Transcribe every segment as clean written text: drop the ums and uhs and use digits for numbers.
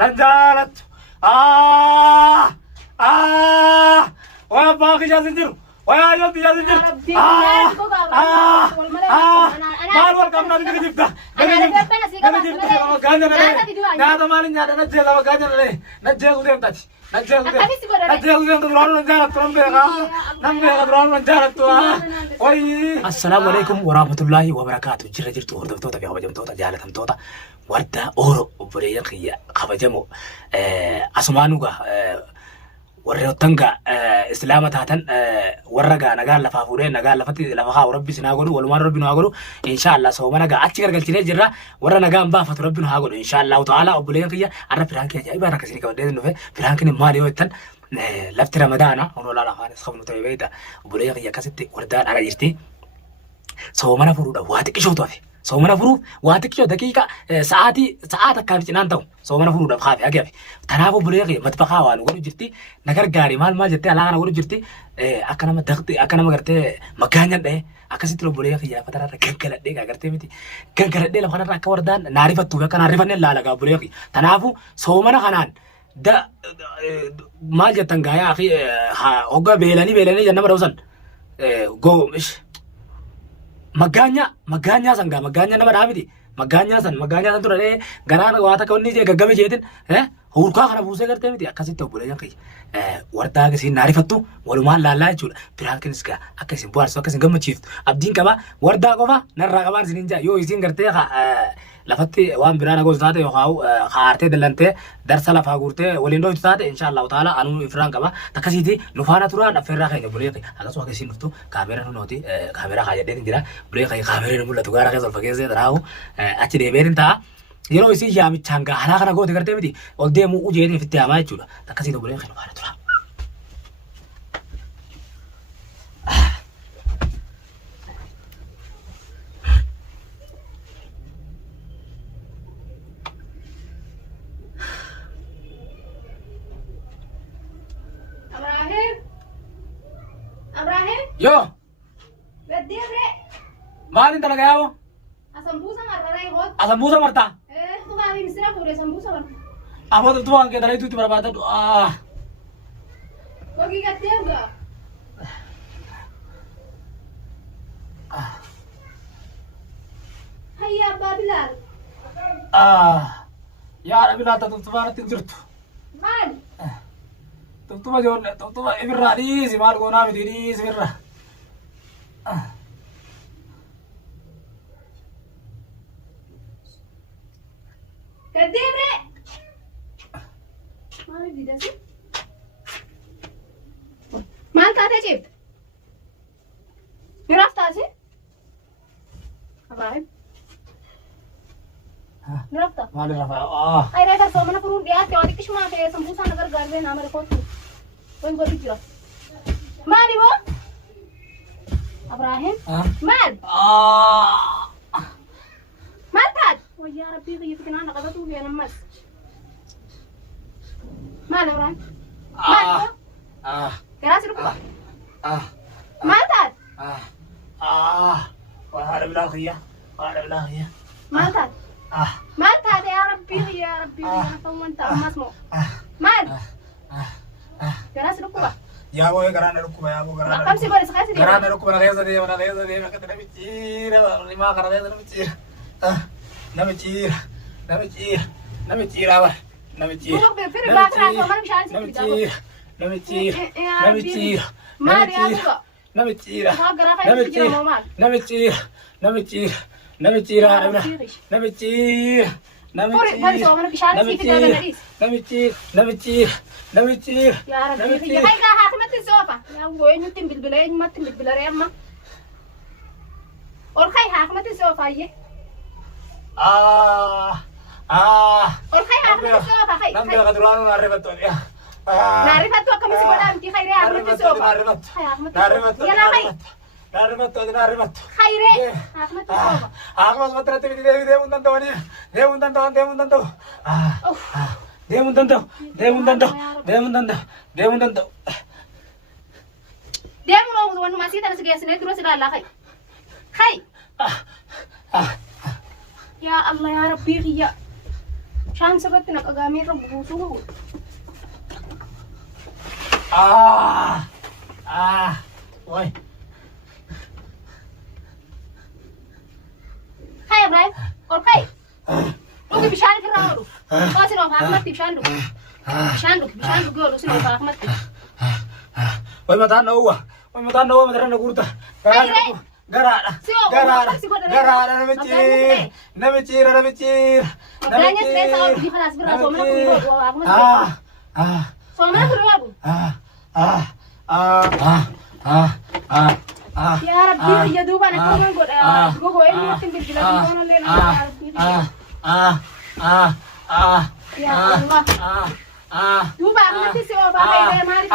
نجالت ويا باقي جازنجر ويا يوم جازنجر ما الوقت أنا بدي جبته كان هذا مالي نجار نجيل أو كان نجيل وديم تاتي نجيل وديم تدرون نجار ترون بيها نم بيها تدرون نجار توا وي السلام عليكم ورحمة الله وبركاته جرى جرت ورد توتا بيها بجم توتا جالة هم توتا وردا أورو بريان خيا خبجمو أسمانوغا warreettanga islaama taatan warraga nagaa lafa fuudhee nagaa lafatti lafa haa rabbi sinaa godhu walumaan rabbi nu haa godhu inshallah sooma nagaa achi gargalchinee jirra warra nagaan baafatu rabbi nu haa godhu inshallah ta'ala obboleen kiyya arra firaankii ajaa'ibaa akka isin qabadee nufe firaankiin maali yoo ittan lafti ramadaana honoolaa lafaan isqabnu ta'e beeyta obboleen kiyya akkasitti wardaan aga jirti soomana fuudhuudha waa xiqqishootu hafe soomana fuudhuuf waa xiqqishoo daqiiqa sa'aata akkaan cinaan ta'u soomana fuudhuudhaaf haafe hageefe tanaafuu bulee matbaqaa waan godhu jirti nagar gaarii maal jettee alaa kana godhu jirti akka nama daqxi akka nama gartee maggaanyan dha'e akkasitti bulee kiyyaa fatararra gangaladhee gartee miti gangaladhee lafa kanarra akka wardaan naarifattuuf akka naarifannee laalagaa bulee kiyya tanaafuu soomana kanaan maal jettan gaayaa fi hogga beelanii jannama dhawsan goomish maggaanya sanga maggaanya nama dhaabiti maggaanya san ture garaan waa takka inni gaggame jeetin hurkaa kana buusee gartee miti akkasitti obboleeyyan kiyya wardaa gasiin naarifattu walumaan laallaa jechuudha firaankinis gaa akka isin bohaarsu akka isin gammachiiftu abdiin qaba wardaa qofa narraa qabaan isin jaa yoo isin gartee lafatti waan biraan agoos taate yookaan haartee dallantee darsa lafaa guurtee waliin dhohitu taate inshallah ta'ala anuu ifraan qaba takkasiiti nufaana turaan affeerraa keenya buleeqi akkasuma akka isin dhuftu kaameera nunooti kaameeraa kaayadheen jira buleeqi kaameereen mul'atu gaara keessa olfa keessee daraahu achi deebiin ta'a yeroo isin yaamichaan gaanaa kana goote gartee miti ol deemuu ujeetiin fitti yaamaa jechuudha takkasiiti buleeqi nufaana tura. Yo. Beddi bre. Maalin talaga yawo? Asambusa marrare hot. Asambusa marta. Tu mali misra pure sambusa marta. Amo tu ang ke dalai tu barabada tu Kogi gatte hoga. Hayya Babilal. Ya Babilal tu tumara tinjurtu. Mal. Tuma jon tuma ibirra di si mal gona mi di si ibirra. Kademre. Mal di dasi. Mal kate chip. Nirafta ase? Abrahim. Nirafta. Mal rafa. Ay rega so mana purun dia te adik kishma te sambusa nagar garbe na mere kotu. Koin gori jira. Mali wo? Abrahim. Mal. Mal tad. Oh ya Rabbi ghi fikna na qadatu bi ana mas. Mal Abrahim. Mal. Kerasi rupa. Mal tad. Wah ada bilang ya. Mal tad. Mal tad ya Rabbi ya taman ta masmo. Mal. Kerasi rupa. Ya boy karana rukuba ya boy karana. Kam si baris kasi dia. Karana rukuba na kaya dia maka tidak bicara lima karana tidak bicara. Namicira apa? Namicira. Buruk be firi ba kana so man shan si bidabo. Namicira. Mari abu ba. Namicira. Ha gara fa si jira mo mal. Namicira. Puri bari so man shan si bidabo na ris. Namicira. Ya Rabbi ya hay ga hakimat sofa. Ya goy ñu timbil bilay ma timbil bilare amma. Or khay hakimat sofa ye. Or khay hakimat sofa khay. Nambe kadurano narifatu ya. Narifatu kam si bodam ki khayre hakimat sofa. Narifatu. Ya la khay. Narifatu. Khayre hakimat sofa. Agmas matra te de mundanto ni. De mundanto. Dia mau ngomong masih tanah segi asli terus sudah lah kai. Ya Allah ya Rabbi ya. Shaan sirratti naqa gaamee irra buusuu. Oi. Hai Ibrahim, korkai. Dhugi bishaan irraa oolu. Koo sinoo faakmatti bishaan dhugi. Bishaan dhugi oolu sinoo faakmatti. Oi mataan na uwa. Oi mataan na uwa mataan na gurta. Garaadha. Garaadha namichi. Abdaanya siree saa oolu bifa naas birraa soomana kurii oolu faakmatti. Soomana kurii oolu. Ya Rabbi ya duuba na kuman godha. Gogo eenyu wajjin bilbila duuba illee na Ya Allah. Duuba akkamitti si oofaa ta'e maaliif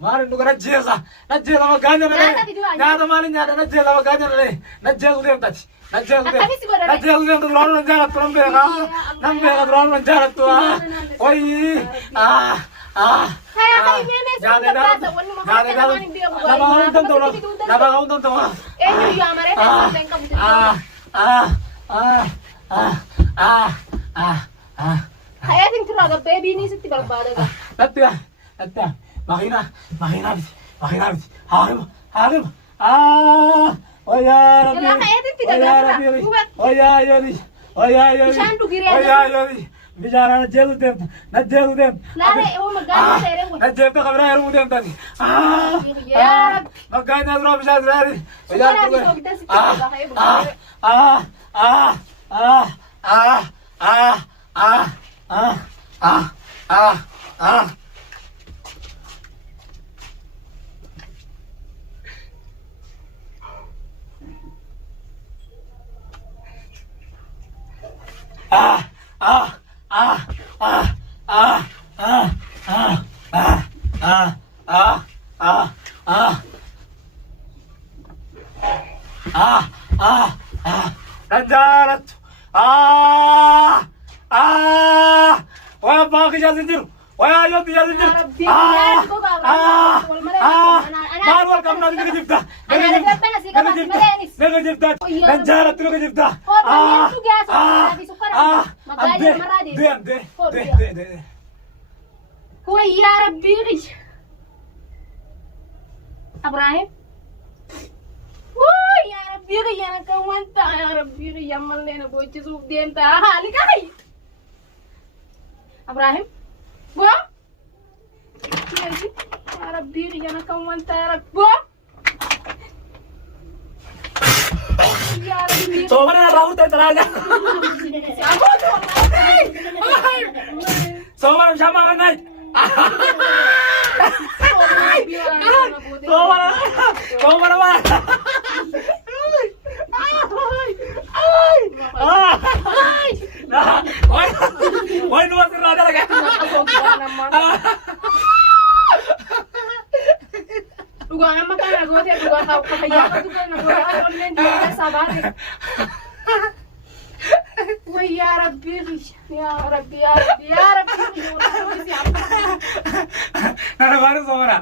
Mari nduga najeza maganya na nada mali nyada najeza maganya na najeza udem tati najeza udem tu lawan njara trombe ka nambe ka lawan njara tu oi Hayatin turaga baby ni sitti barbada ga. Tatta. Makina biti. Harim. Oh ya Rabbi. Oh ya Yoni. Bishaan dhugiree. Oh ya Yoni. Bijara na jelu dem. Lare o magana tere wo. Na jelu ta kamera heru dem tani. Ya Rabbi. Magana dro bijara rari. Najarat. Wah, bagi jazir. Wah, ayo jazir. Marwal kamu nanti kejipta. Kejipta. Najarat tu kejipta. De. Wah, ya Rabbi. Ibrahim. Wah, ya Rabbi, ya nak kawanta, ya Rabbi, ya malle na bocci suuf deemta. Haali kai. Ibrahim. Bo. Ya Rabbi, ya nak kawanta, ya Rabbi. Ya Rabbi. So mana rahu teraga. Siapa tu? So mana sama kan? So mana? Why luar terada lagi? Duga nama kan nagote duga kau kaya tu kan nagote online dia sabar. Wah ya Rabbi, ya Rabbi, ya Rabbi, ya Rabbi, siapa? Nada baru somora.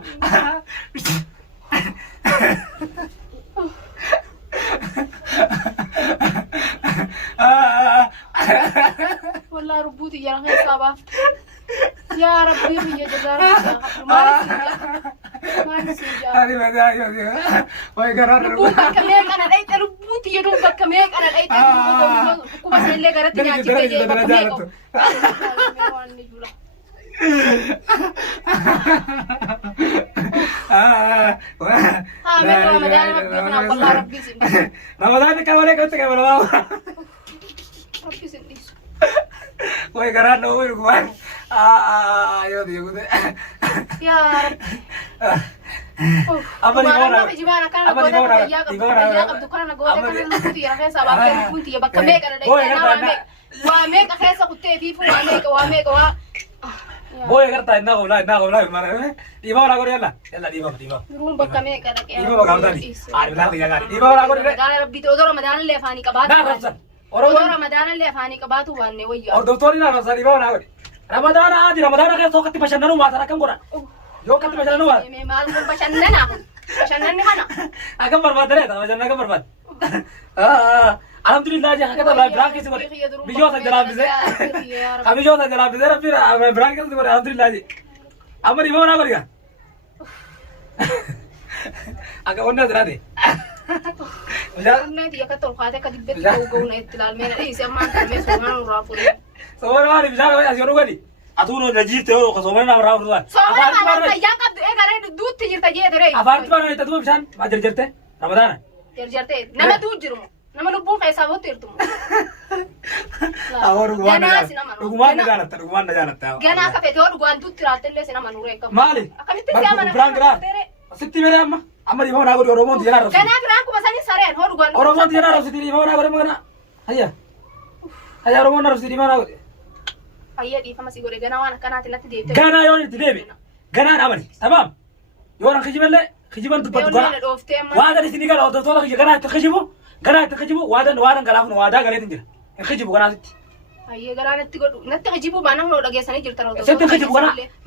Wallah rubuti yang sabar. Ya Rabbi, ya Jazar. Mari saja. Hari mana ayo dia. Woi garar. Bukan kami kan ada itu rubuti ya dong kami kan ada itu. Aku masih lagi garat ni aja je. Ramadan ka wala ka taga wala. Woi garar no woi kuan. Ayo dia gede. Ya Rabbi. Apa di mana? Gimana kan? Apa di mana? Di mana? Abdukana nagote kan rubuti ya kan sabar kan rubuti ya bakame kan ada. Wa me ka khesa kutte fi fu wa me ka wa. Boy करता है ना बोला मारे दीवा वाला करो याला दीवा रूम bakame kan दीवा वाला करता नहीं आरे ना दिया गाड़ी दीवा वाला करो Ramadan Rabbi तो उधर रमजान ले फानी का बात ना रमजान और उधर रमजान ले फानी का बात हुआ ने वही और दोस्तों ने ना रमजान दीवा वाला करो رمضان عادي رمضان غير سوقت بشننو ما ترى كم قرا يو كنت بشننو ما مال كل بشننا بشنني هنا أكم برباد ده بشننا أكم برباد الحمد لله جاه كذا لا براك كيسي بري بيجوا سجلا بيزه أبي جوا سجلا بيزه ربي براك كيسي بري الحمد لله جي أمري ما نقول يا أكم أننا ترى أننا دي أكتر خاطر كدي بيت جوجو نيتلال مين إيه سأمان كمية سومان ورافون سومان ما لي بيجا كذا أسيرو كذي أتونو نجيب تيو كسومان نام رافون سومان ما لي يا كاب إيه كاره دود تجير تجيه دري أفان تبارك الله تدوم بشان ما جرجرته رمضان جرجرته نما توجرمو نما لبون كيسا بوتيرتمو أور رغمان نجارته جانا كفتي أور رغمان دود تراتل لسه نما نوري كم مالي أكمل تسيا برانغرا ستي مري أما أما دي ما نقول أورومون تيجي نارو جانا برانكو بس أني سارين هو رغمان أورومون تيجي نارو ستي ما نقول ما أنا هيا هيا أورومون نارو ستي ما نقول هيا دي فما سيقول جانا وانا كنا تلا تدي جانا يوني تديبي جانا أمري تمام يوران خجيبان لا خجيبان تبغى تقول وادا دي سنيكال أو تطلع جانا تخجيبو جانا تخجيبو وادا كلامه وادا قالت تنجر خجيبو جانا ستي هيا جانا نتقول نتخجيبو ما نحن لو جالسين جرتنا ستي خجيبو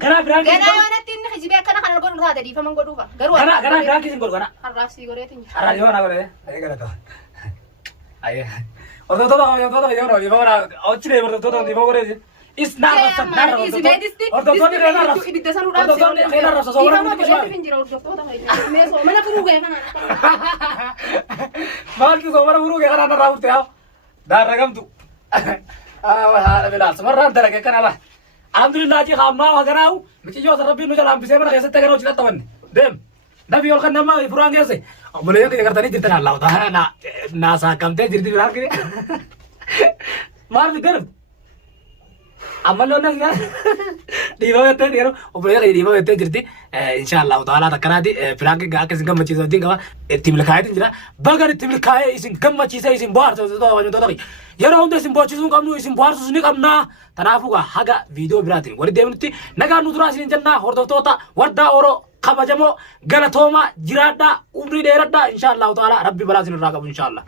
جانا برانك جانا وانا تين خجيبي كنا خنا نقول هذا دي فما نقولوها جانا برانك يسنقول جانا الراسي قريتني أنا يوانا أقول إيه أيه كذا أيه أو تطلع يوانا يوانا أو تشيله برضو تطلع يوانا قرية إس نار نار أو تطلع نار رأس ibiddasanu أو تطلع خير رأس صورة من كذا ما أنت صورة بروك أنا نراوت يا دار رقمتو هذا بلاس مرة أنت رك كنا لا الحمد لله جي خامنا وقراو متجوز ربي نجال عم بسمع رأي ستة كانوا جلت طبعا دم نبي يقول خنا ما يفرون جالسي أموليه كذا كرتني جرتنا الله وتعالى نا ناسا كم تجري بلار كذا مار بقرب أمالو نعنا ديما بتة ديرو وبريء ديما بتة جرتي إن شاء الله وتعالى تكرادي فلانك جا كسين كم تشيزو دينكوا التيم الكاية تنجرا بعدين التيم الكاية إسين كم تشيزه إسين بوار تزودوا وانيو تداري يا راهم إسين بوار تشيزون كم نو إسين بوار تزودني كم نا تنافوكا حاجة فيديو براتين ولي ديمنتي نكان ندرا سين جنة هردو توتا وردا أورو خبجمو غلطوما جرادا عمري ديردا إن شاء الله وتعالى ربي براتين الراقب إن شاء الله